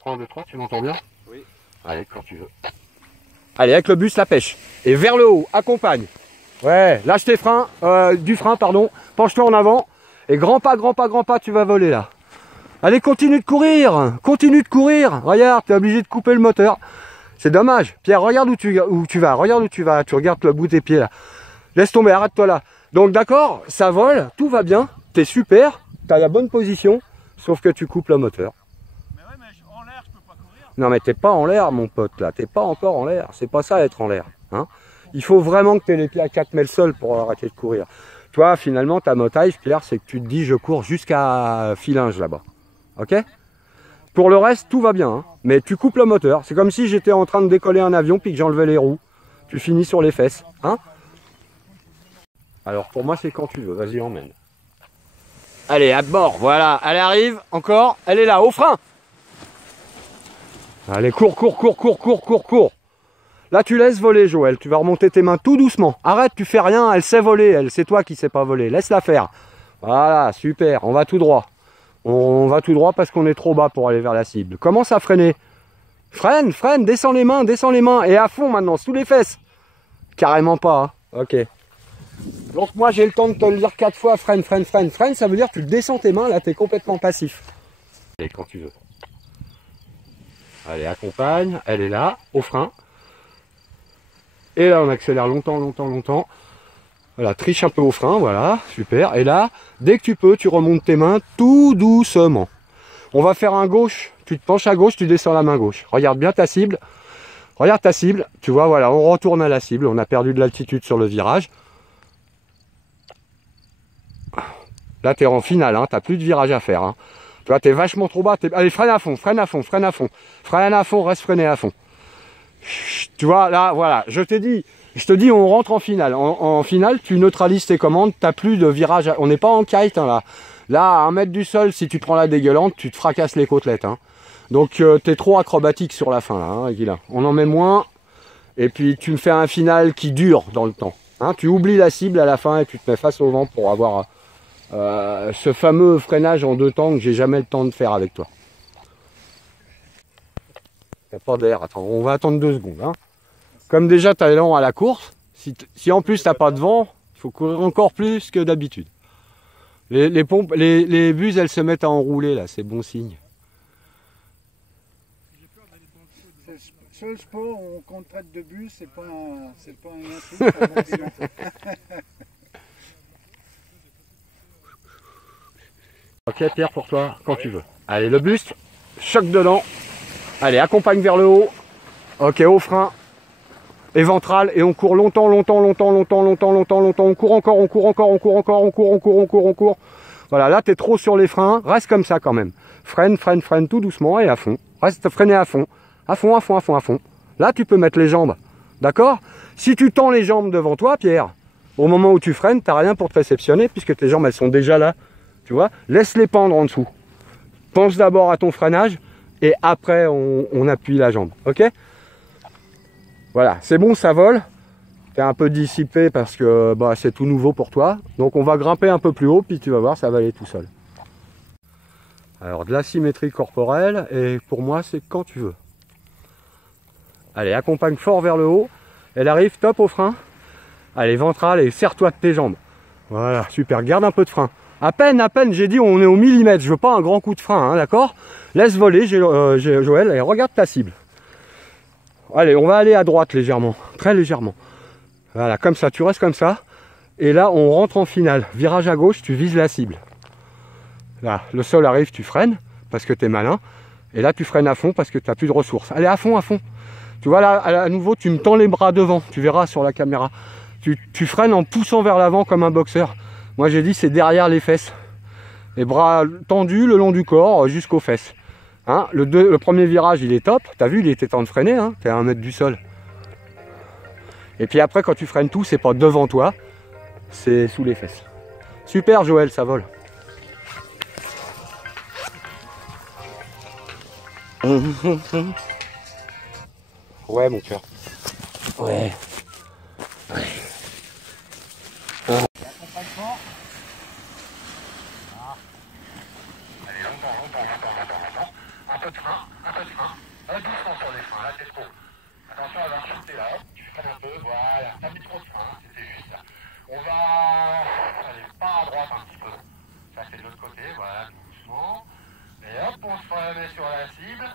prends 1, 2, 3, tu m'entends bien? Oui. Allez, quand tu veux. Allez, avec le bus, la pêche. Et vers le haut, accompagne. Ouais, lâche tes freins, du frein, pardon. Penche-toi en avant. Et grand pas, grand pas, grand pas, tu vas voler là. Allez, continue de courir. Continue de courir. Regarde, tu es obligé de couper le moteur. C'est dommage. Pierre, regarde où tu vas. Regarde où tu vas. Tu regardes le bout de tes pieds là. Laisse tomber, arrête-toi là. Donc d'accord, ça vole, tout va bien. T'es super, t'as la bonne position. Sauf que tu coupes le moteur. Mais ouais, mais en l'air, je peux pas courir. Non mais t'es pas en l'air mon pote là. T'es pas encore en l'air. C'est pas ça être en l'air. Hein, il faut vraiment que tu aies les pieds à 4 mètres sol pour arrêter de courir. Toi, finalement, ta motaille, Pierre, c'est que tu te dis je cours jusqu'à Filinge là-bas. Ok? Pour le reste, tout va bien. Hein, mais tu coupes le moteur. C'est comme si j'étais en train de décoller un avion puis que j'enlevais les roues. Tu finis sur les fesses. Hein? Alors pour moi, c'est quand tu veux. Vas-y, emmène. Allez, à bord. Voilà. Elle arrive. Encore. Elle est là. Au frein. Allez, cours, cours, cours, cours, cours, cours, cours. Là, tu laisses voler, Joël. Tu vas remonter tes mains tout doucement. Arrête, tu fais rien. Elle sait voler. Elle, c'est toi qui sais pas voler. Laisse-la faire. Voilà, super. On va tout droit. On va tout droit parce qu'on est trop bas pour aller vers la cible. Commence à freiner. Freine, freine. Descends les mains, descends les mains. Et à fond maintenant, sous les fesses. Carrément pas. Hein. Ok. Donc moi, j'ai le temps de te le dire 4 fois. Freine, freine, freine, freine. Ça veut dire que tu descends tes mains. Là, tu es complètement passif. Allez, quand tu veux. Allez, accompagne. Elle est là, au frein. Et là, on accélère longtemps, longtemps, longtemps. Voilà, triche un peu au frein, voilà, super. Et là, dès que tu peux, tu remontes tes mains tout doucement. On va faire un gauche. Tu te penches à gauche, tu descends la main gauche. Regarde bien ta cible. Regarde ta cible. Tu vois, voilà, on retourne à la cible. On a perdu de l'altitude sur le virage. Là, tu es en finale, hein, tu n'as plus de virage à faire. Hein. Tu vois, tu es vachement trop bas. Allez, freine à fond, freine à fond, freine à fond. Freine à fond, reste freiné à fond. Tu vois, là, voilà, je te dis, on rentre en finale. En finale, tu neutralises tes commandes, t'as plus de virage. On n'est pas en kite, hein, là. Là, à 1 mètre du sol, si tu prends la dégueulante, tu te fracasses les côtelettes. Hein. Donc, t'es trop acrobatique sur la fin, là, hein, Guilain. On en met moins. Et puis, tu me fais un final qui dure dans le temps. Hein. Tu oublies la cible à la fin et tu te mets face au vent pour avoir ce fameux freinage en 2 temps que j'ai jamais le temps de faire avec toi. Il n'y a pas d'air, attends, on va attendre 2 secondes. Hein. Comme déjà tu as l'élan à la course, si en plus tu n'as pas de vent, il faut courir encore plus que d'habitude. Les pompes, les buses, elles se mettent à enrouler là, c'est bon signe. Sur le sport, quand on traite de bus, c'est pas un truc. Ok Pierre, pour toi, quand tu veux. Allez, le buste, choc dedans. Allez, accompagne vers le haut. Ok, au frein. Et ventral. Et on court longtemps, longtemps, longtemps, longtemps, longtemps, longtemps, longtemps. On court encore, on court encore, on court encore, on court, on court, on court, on court. Voilà, là, tu es trop sur les freins. Reste comme ça quand même. Freine, freine, freine tout doucement et à fond. Reste freiné à fond. À fond, à fond, à fond, à fond. Là, tu peux mettre les jambes. D'accord? Si tu tends les jambes devant toi, Pierre, au moment où tu freines, tu n'as rien pour te réceptionner puisque tes jambes, elles sont déjà là. Tu vois? Laisse-les pendre en dessous. Pense d'abord à ton freinage. Et après, on appuie la jambe. Ok? Voilà, c'est bon, ça vole. T'es un peu dissipé parce que bah, c'est tout nouveau pour toi. Donc on va grimper un peu plus haut, puis tu vas voir, ça va aller tout seul. Alors de la symétrie corporelle, et pour moi, c'est quand tu veux. Allez, accompagne fort vers le haut. Elle arrive, top au frein. Allez, ventrale, et serre-toi de tes jambes. Voilà, super, garde un peu de frein. À peine, j'ai dit on est au millimètre, je veux pas un grand coup de frein, hein, d'accord? Laisse voler, Joël, et regarde ta cible. Allez, on va aller à droite légèrement, très légèrement. Voilà, comme ça, tu restes comme ça. Et là, on rentre en finale. Virage à gauche, tu vises la cible. Là, le sol arrive, tu freines, parce que tu es malin. Et là, tu freines à fond, parce que tu n'as plus de ressources. Allez, à fond, à fond. Tu vois, là, à nouveau, tu me tends les bras devant, tu verras sur la caméra. Tu freines en poussant vers l'avant comme un boxeur. Moi j'ai dit c'est derrière les fesses. Les bras tendus le long du corps jusqu'aux fesses. Hein, le premier virage il est top. T'as vu, il était temps de freiner, hein, t'es à 1 mètre du sol. Et puis après quand tu freines tout, c'est pas devant toi, c'est sous les fesses. Super Joël, ça vole. Ouais mon cœur. Ouais. Ouais. Un peu de frein, un peu de frein. Attention, elle va chuter là. Hop, tu freines un peu. Voilà. T'as mis trop de frein. C'était juste ça. On va aller pas à droite un petit peu. Ça, c'est de l'autre côté. Voilà, doucement. Et hop, on se remet sur la cible.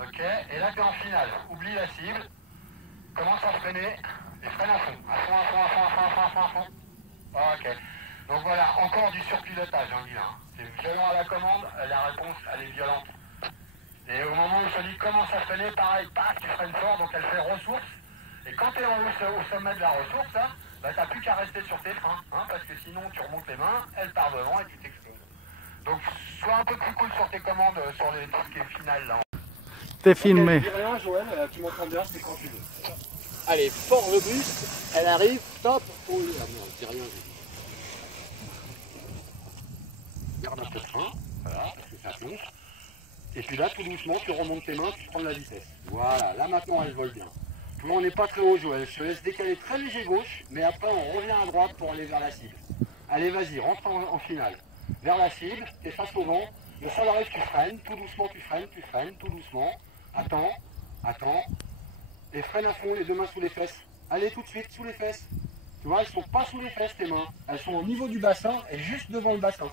Ok. Et là, t'es en finale. Oublie la cible. Commence à freiner. Et freine à fond. À fond, à fond, à fond, à fond, à fond, à fond, à fond. Ok. Donc voilà, encore du surpilotage, hein, Guilain. C'est violent à la commande, la réponse, elle est violente. Et au moment où je te dis commence à freiner, pareil, paf, tu freines fort, donc elle fait ressource. Et quand tu es en haut, au sommet de la ressource, hein, bah, t'as plus qu'à rester sur tes freins, hein, parce que sinon tu remontes les mains, elle part devant et tu t'exploses. Donc sois un peu plus cool sur tes commandes, sur les tout ce qui est final là. T'es filmé. Dis rien, Joël, tu m'entends bien, c'est quand tu veux. Allez, fort le bus, elle arrive, top. Oh là, non, dis rien, j'ai dit. Garde un peu de frein, voilà, parce que ça plonge. Et puis là, tout doucement, tu remontes tes mains, tu prends de la vitesse. Voilà, là maintenant, elle vole bien. Tu vois, on n'est pas très haut, Joël. Je te laisse décaler très léger gauche, mais après, on revient à droite pour aller vers la cible. Allez, vas-y, rentre en finale. Vers la cible, t'es face au vent. Le sol arrive, tu freines. Tout doucement, tu freines, tout doucement. Attends, attends. Et freine à fond, les deux mains sous les fesses. Allez, tout de suite, sous les fesses. Tu vois, elles sont pas sous les fesses, tes mains. Elles sont au niveau du bassin et juste devant le bassin.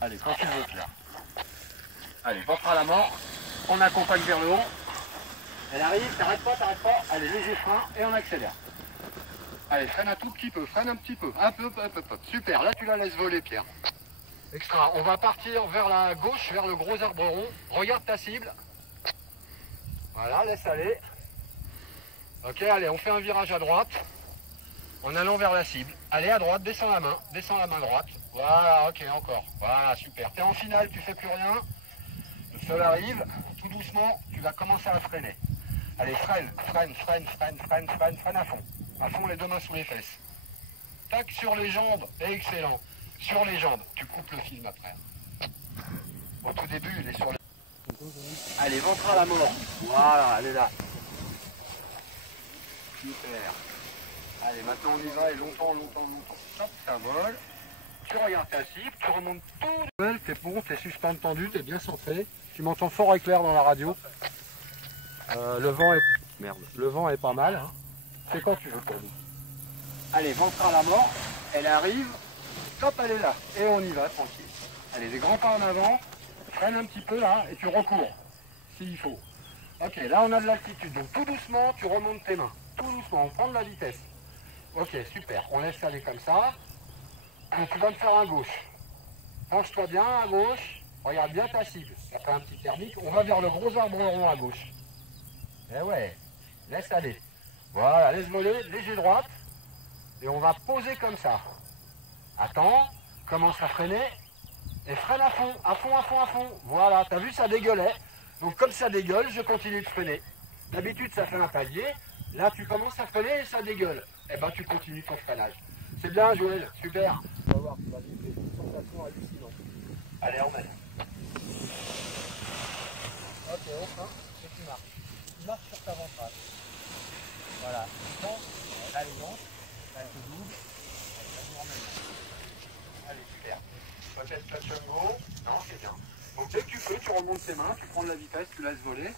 Allez, quand tu veux, Pierre. Allez, ventre à la mort. On accompagne vers le haut. Elle arrive, t'arrêtes pas. Allez, léger frein et on accélère. Allez, freine un tout petit peu, freine un petit peu. Un peu. Super, là tu la laisses voler, Pierre. Extra. On va partir vers la gauche, vers le gros arbre rond. Regarde ta cible. Voilà, laisse aller. Ok, allez, on fait un virage à droite. En allant vers la cible. Allez, à droite, descends la main droite. Voilà, ok, encore. Voilà, super. T'es en finale, tu fais plus rien. Le sol arrive, tout doucement, tu vas commencer à freiner. Allez, freine à fond. À fond, les deux mains sous les fesses. Tac, sur les jambes, excellent. Sur les jambes, tu coupes le film après. Au tout début, il est sur les... Allez, ventre à la mort. Voilà, elle est là. Super. Allez, maintenant on y va et longtemps. Hop, ça vole. Tu regardes ta cible, tu remontes tout. T'es bon, t'es suspendu tendu, t'es bien centré. Tu m'entends fort et clair dans la radio. Le vent est... Merde. Le vent est pas mal. Hein. C'est quand tu veux pour nous. Allez, ventre à la mort. Elle arrive. Hop, elle est là. Et on y va, tranquille. Allez, des grands pas en avant. Freine un petit peu là et tu recours. S'il faut. Ok, là on a de l'altitude. Donc tout doucement, tu remontes tes mains. Tout doucement, on prend de la vitesse. Ok, super. On laisse aller comme ça. Donc tu vas me faire un gauche. Penche-toi bien à gauche. Regarde bien ta cible. Après un petit thermique, on va vers le gros arbre rond à gauche. Eh ouais, laisse aller. Voilà, laisse voler, léger droite. Et on va poser comme ça. Attends, commence à freiner. Et freine à fond. Voilà, t'as vu, ça dégueulait. Donc comme ça dégueule, je continue de freiner. D'habitude, ça fait un palier. Là, tu commences à freiner et ça dégueule. Eh ben, tu continues ton freinage. C'est bien, Joël, super. On va voir, tu vas vivre des sensations hallucinantes. Allez, on mène. Ok, on freine et tu marches. Tu marches sur ta ventrale. Voilà. Bon, là, elle est lente. Là, elle te double. Allez, super. Peut-être touch and go. Non, c'est bien. Donc dès que tu peux, tu remontes tes mains, tu prends de la vitesse, tu laisses voler.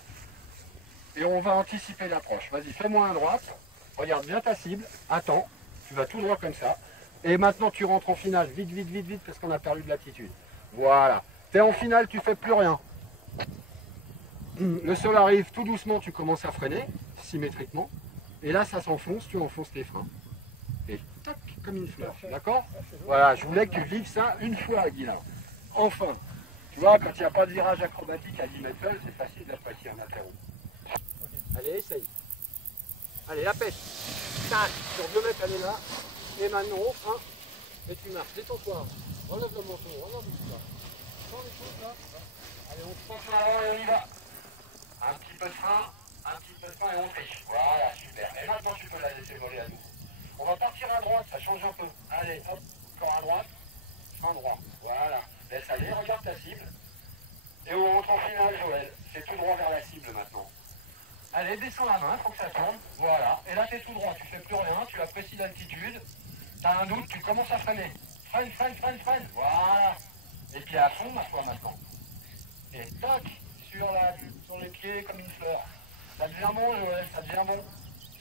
Et on va anticiper l'approche. Vas-y, fais-moi un droite. Regarde bien ta cible. Attends. Tu vas tout droit comme ça. Et maintenant, tu rentres en finale. Vite, parce qu'on a perdu de l'altitude. Voilà. Tu es en finale, tu fais plus rien. Le sol arrive tout doucement, tu commences à freiner, symétriquement. Et là, ça s'enfonce, tu enfonces tes freins. Et tac, comme une fleur. D'accord? Voilà, je voulais que tu vives ça une fois, Guilain. Enfin. Tu vois, quand il n'y a pas de virage acrobatique à 10 mètres seul, c'est facile d'apprécier un apéro. Allez, essaye. Allez, la pêche. Tac, sur 2 mètres, elle est là. Et maintenant, au frein. Et tu marches. Détends-toi. Relève le menton. Relève-toi. Sens les choses là. Allez, on se penche en avant et on y va. Un petit peu de frein et on triche. Voilà, super. Et maintenant, tu peux la laisser voler à nous. On va partir à droite, ça change un peu. Allez, hop, encore à droite. Frein droit. Voilà. Laisse aller, regarde ta cible. Et on rentre en finale, Joël. C'est tout droit vers la cible maintenant. Allez, descends la main, faut que ça tourne. Voilà. Et là, t'es tout droit. Tu fais plus rien, tu apprécies l'altitude. T'as un doute, tu commences à freiner. Freine. Voilà. Et puis à fond, ma foi, maintenant. Et tac, sur les pieds comme une fleur. devient bon, Joël, ça devient bon.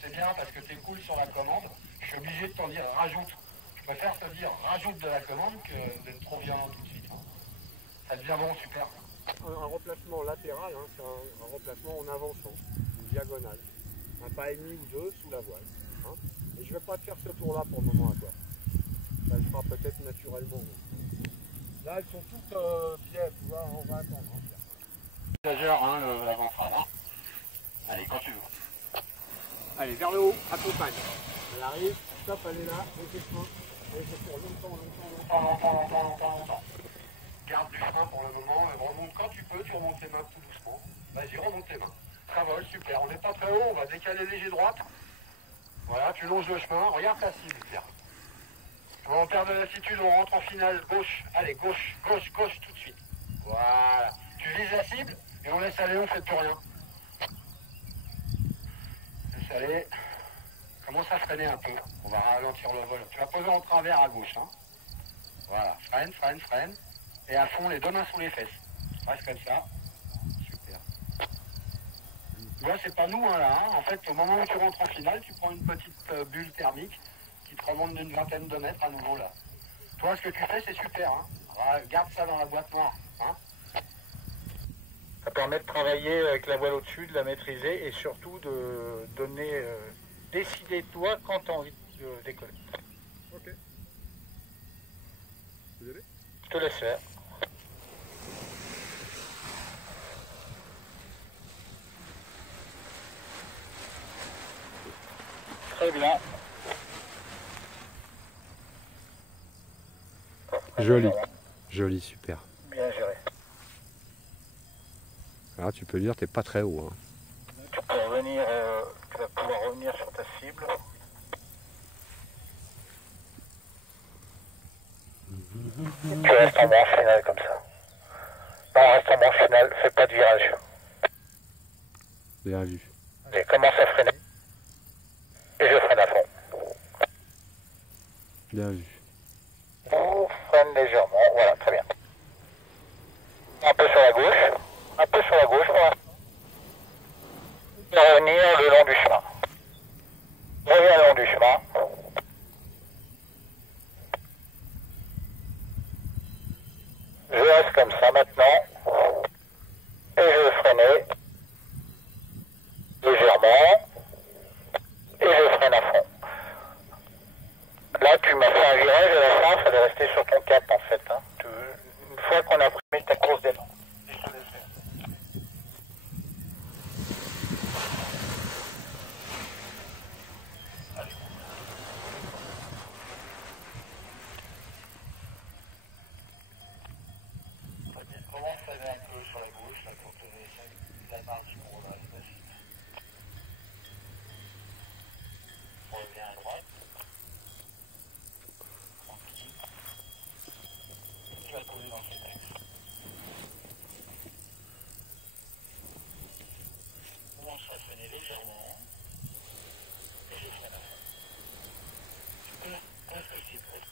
C'est bien parce que tu es cool sur la commande. Je suis obligé de t'en dire rajoute. Je préfère te dire rajoute de la commande que d'être trop violent tout de suite. Hein. Ça devient bon, super. Un remplacement latéral, hein, c'est un remplacement en avançant, une diagonale. Un pas et demi ou deux sous la voile. Hein. Et je ne vais pas te faire ce tour-là pour le moment à toi. Ça le fera peut-être naturellement. Là, elles sont toutes pieds, tu vois, on va attendre. Hein, la ventrale. Hein. Allez, quand tu veux. Allez, vers le haut, accompagne. Elle arrive, stop, elle est là, et c'est frein. Et c'est pour longtemps. Garde du frein pour le moment, remonte quand tu peux, tu remontes les mains tout doucement. Vas-y, remonte les mains. Ça vole, super. On n'est pas très haut, on va décaler léger droite. Voilà, tu longes le chemin, regarde ta cible, Pierre. On perd de l'attitude, on rentre en finale, gauche. Allez, gauche tout de suite. Voilà. Tu vises la cible et on laisse aller, on fait plus rien. Laisse aller. Commence à freiner un peu. On va ralentir le vol. Tu vas poser en travers à gauche. Hein. Voilà. Freine. Et à fond, les deux mains sous les fesses. Reste comme ça. Super. Tu vois, c'est pas nous hein, là. Hein. En fait, au moment où tu rentres en finale, tu prends une petite bulle thermique qui te remonte d'une vingtaine de mètres à nouveau là. Toi, ce que tu fais, c'est super. Hein. Garde ça dans la boîte noire. Hein. Ça permet de travailler avec la voile au-dessus, de la maîtriser et surtout de donner, décider toi quand tu as envie de décoller. Ok. Vous y allez ? Je te laisse faire. Très bien. Joli, super. Bien géré. Là, tu peux dire, t'es pas très haut. Hein. Tu vas pouvoir revenir sur ta cible. Tu restes en branche finale comme ça. Non, reste en branche finale, fais pas de virage. Bien vu. Et commence à freiner. Et je freine à fond. Bien vu. Freine légèrement, voilà, très bien. Un peu sur la gauche, voilà. Et revenir le long du chemin. Reviens le long du chemin. Je reste comme ça maintenant. Et je vais freiner légèrement. Et je freine à fond. Là, tu m'as fait un virage à la fin, ça va rester sur ton cap en fait. Hein. Une fois qu'on a pris ta course d'élan. Commence à aller un peu sur la gauche, là, pour te laisser la partie pour la facile. On revient à droite. Tu vas te poser dans ce texte. Commence à freiner légèrement. Et je freine à fond. Tu peux presque s'y prêter.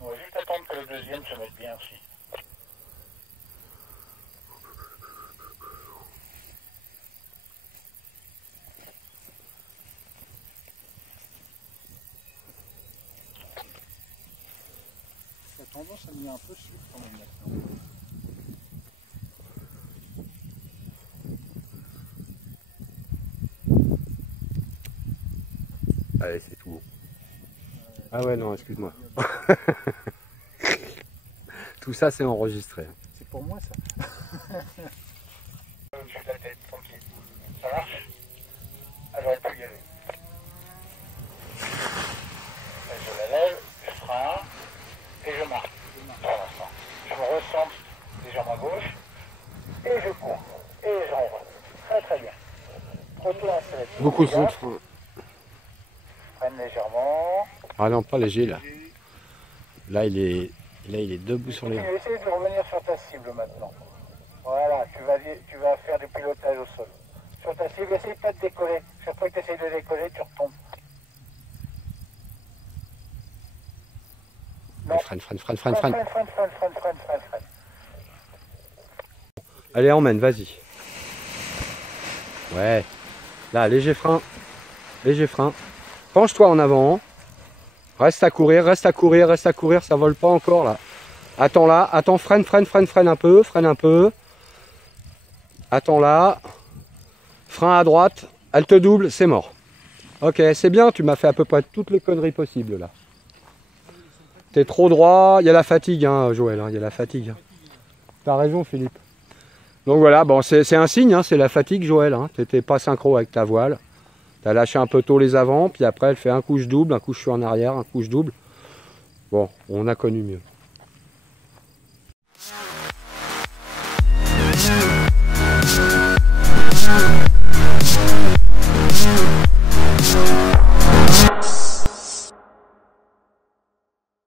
On va juste attendre que le deuxième se mette bien aussi. Ça a tendance à venir un peu suite quand même maintenant. Allez, c'est tout bon. Ah ouais, non, excuse-moi. Tout ça, c'est enregistré. C'est pour moi ça. Je la tête, tranquille. Ça marche? Alors on peut y aller. Je la lève, je freine et je marche. Pour l'instant. Je me recentre légèrement à gauche et je cours. Et j'envoie. Très très bien. Retour à la sellette. Beaucoup de centre. Freine légèrement. Ah non, pas léger là. Là, il est debout sur les... Essaye de revenir sur ta cible maintenant. Voilà, tu vas faire du pilotage au sol. Sur ta cible, essaye pas de décoller. Chaque fois que tu essayes de décoller, tu retombes. Non. Freine. Freine. Allez, emmène, vas-y. Ouais. Là, léger frein. Léger frein. Penche-toi en avant. Reste à courir, reste à courir, reste à courir. Ça vole pas encore là. Attends là. Attends, freine, freine, freine, freine un peu. Freine un peu. Attends là. Frein à droite. Elle te double, c'est mort. Ok, c'est bien. Tu m'as fait à peu près toutes les conneries possibles là. T'es trop droit. Il y a la fatigue, hein, Joël. Hein, il y a la fatigue. T'as raison, Philippe. Donc voilà, bon, c'est un signe, hein, c'est la fatigue, Joël. Hein. T'étais pas synchro avec ta voile. T'as lâché un peu tôt les avants, puis après elle fait un couche double, un couche en arrière, un couche double. Bon, on a connu mieux.